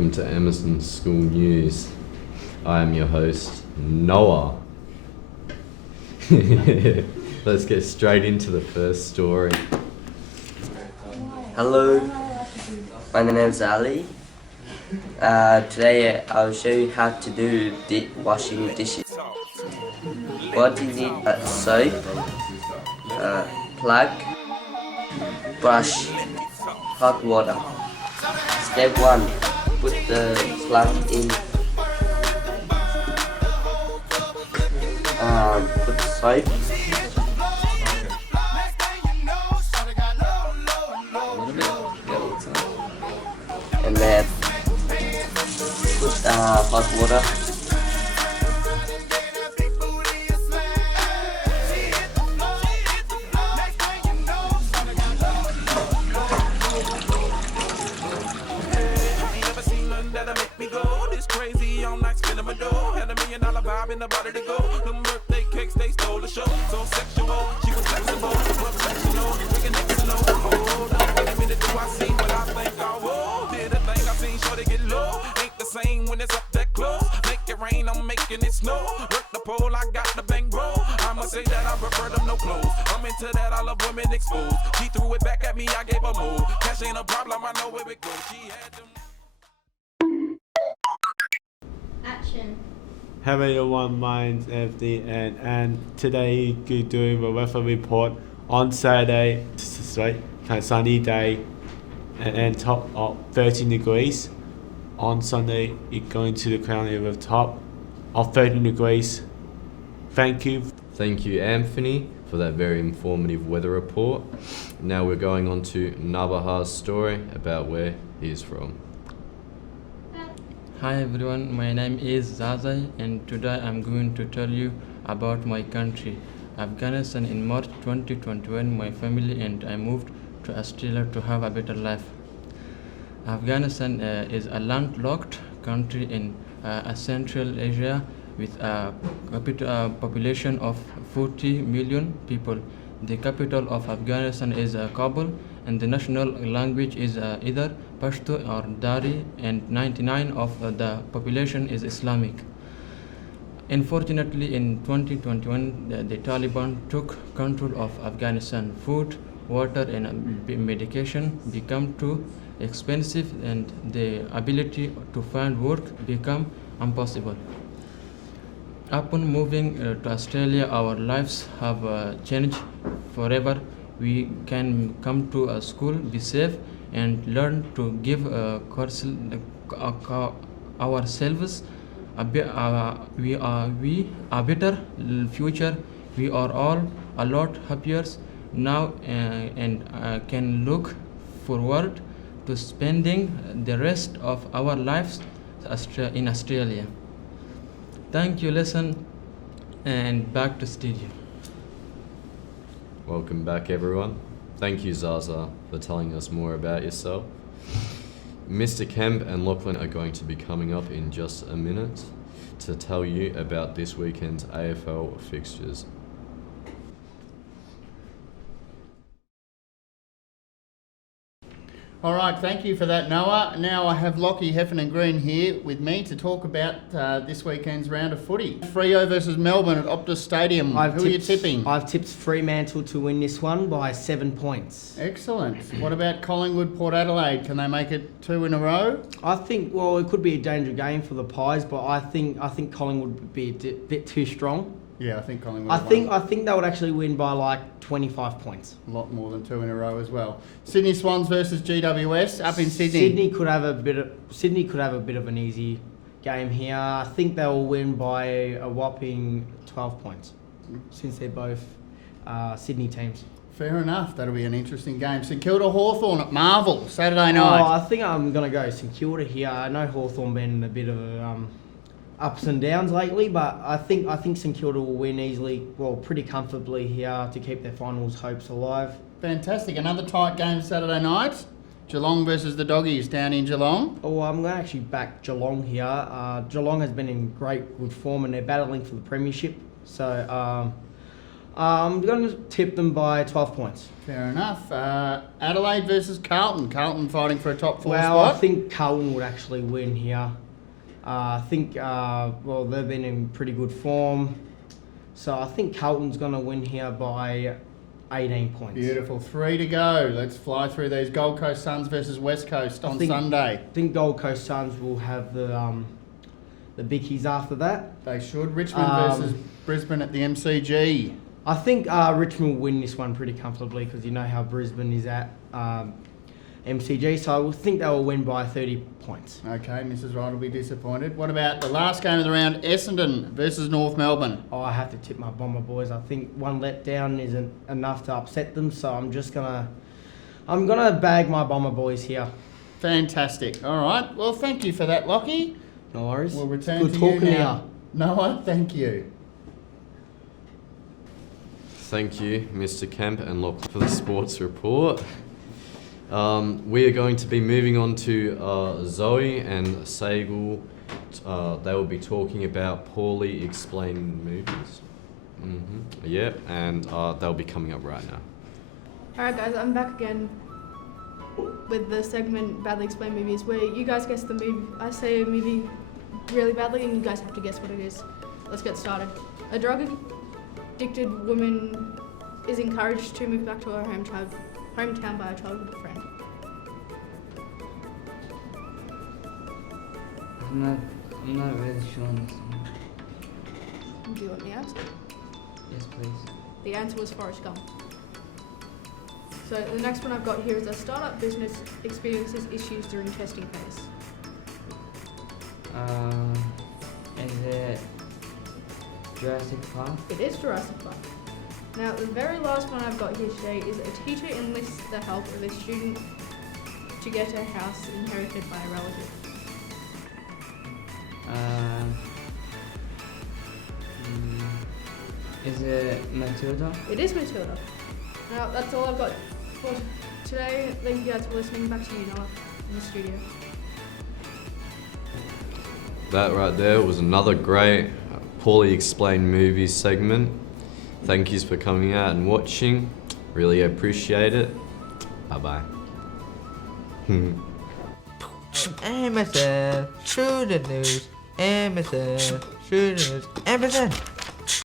welcome to Emerson School News. I am your host, Noah. Let's get straight into the first story. Hello, my name is Ali. Today I'll show you how to do washing dishes. What you need: soap, plug, brush, hot water. Step 1. Put the plug in. Put the soap. And then put hot water. In the body to go, them birthday cakes they stole the show. So sexual, she was flexible, professional, freaking excellent. Hold on, wait a minute, do I see what I think I will? Did a thing I seen, sure they get low. Ain't the same when it's up that close. Make it rain, I'm making it snow. Work the pole, I got the bang roll. I'ma say that I prefer them no clothes. I'm into that, I love women exposed. She threw it back at me, I gave her move. Cash ain't a problem, I know where it goes. She had them. Action. Hello everyone, my name's Anthony and today we're doing a weather report on Saturday, sunny day and top of 13 degrees. On Sunday it's going to the county with top of 13 degrees. Thank you. Thank you, Anthony, for that very informative weather report. Now we're going on to Nabaha's story about where he is from. Hi everyone, my name is Zazai and today I'm going to tell you about my country, Afghanistan. In March 2021, my family and I moved to Australia to have a better life. Afghanistan is a landlocked country in Central Asia with a population of 40 million people. The capital of Afghanistan is Kabul, and the national language is either Pashto or Dari, and 99% of the population is Islamic. Unfortunately, in 2021, the Taliban took control of Afghanistan. Food, water, and medication become too expensive, and the ability to find work become impossible. Upon moving to Australia, our lives have changed forever. We can come to a school, be safe, and learn to give ourselves a better future. We are all a lot happier now and can look forward to spending the rest of our lives in Australia. Thank you, listen, and back to studio. Welcome back, everyone. Thank you, Zaza, for telling us more about yourself. Mr. Kemp and Lachlan are going to be coming up in just a minute to tell you about this weekend's AFL fixtures. All right, thank you for that, Noah. Now I have Lockie Heffernan Green here with me to talk about this weekend's round of footy. Freo versus Melbourne at Optus Stadium. Who are you tipping? I've tipped Fremantle to win this one by 7 points. Excellent. What about Collingwood, Port Adelaide? Can they make it 2 in a row? I think, well, it could be a danger game for the Pies, but I think Collingwood would be a bit too strong. Yeah, I think Collingwood. I think they would actually win by like 25 points. A lot more than 2 in a row as well. Sydney Swans versus GWS up in Sydney. Sydney could have a bit of an easy game here. I think they will win by a whopping 12 points, since they're both Sydney teams. Fair enough. That'll be an interesting game. St Kilda Hawthorn at Marvel Saturday night. I think I'm gonna go St Kilda here. I know Hawthorn been a bit of a ups and downs lately, but I think St Kilda will win easily, well, pretty comfortably here to keep their finals hopes alive. Fantastic. Another tight game Saturday night. Geelong versus the Doggies down in Geelong. Oh, I'm going to actually back Geelong here. Geelong has been in good form and they're battling for the premiership. So I'm going to tip them by 12 points. Fair enough. Adelaide versus Carlton. Carlton fighting for a top 4 Well, spot. I think Carlton would actually win here. I think, well, they've been in pretty good form. So I think Carlton's going to win here by 18 points. Beautiful. 3 to go. Let's fly through these. Gold Coast Suns versus West Coast on Sunday. I think Gold Coast Suns will have the bickies after that. They should. Richmond versus Brisbane at the MCG. I think Richmond will win this one pretty comfortably because you know how Brisbane is at MCG. So I think they will win by 30 points. Okay, Mrs. Wright will be disappointed. What about the last game of the round, Essendon versus North Melbourne? Oh, I have to tip my Bomber boys. I think one letdown isn't enough to upset them, so I'm gonna bag my Bomber boys here. Fantastic. All right. Well, thank you for that, Lockie. No worries. We'll return Good to talking you to now. Noah, thank you. Thank you, Mr. Kemp and Locke, for the sports report. We are going to be moving on to Zoe and Sagal. They will be talking about poorly explained movies. Yep, and they'll be coming up right now. Alright guys, I'm back again with the segment Badly Explained Movies, where you guys guess the movie. I say a movie really badly and you guys have to guess what it is. Let's get started. A drug-addicted woman is encouraged to move back to her hometown by a childhood friend. I'm not really sure on this one. Do you want the answer? Yes, please. The answer was Forrest Gump. So the next one I've got here is a startup business experiences issues during testing phase. Is it Jurassic Park? It is Jurassic Park. Now the very last one I've got here today is a teacher enlists the help of a student to get a house inherited by a relative. Is it Matilda? It is Matilda. Now that's all I've got for today. Thank you guys for listening. Back to you, Noah, in the studio. That right there was another great poorly explained movies segment. Thank yous for coming out and watching. Really appreciate it. Bye-bye. Emerson, true the news. Emerson, true the news. Emerson.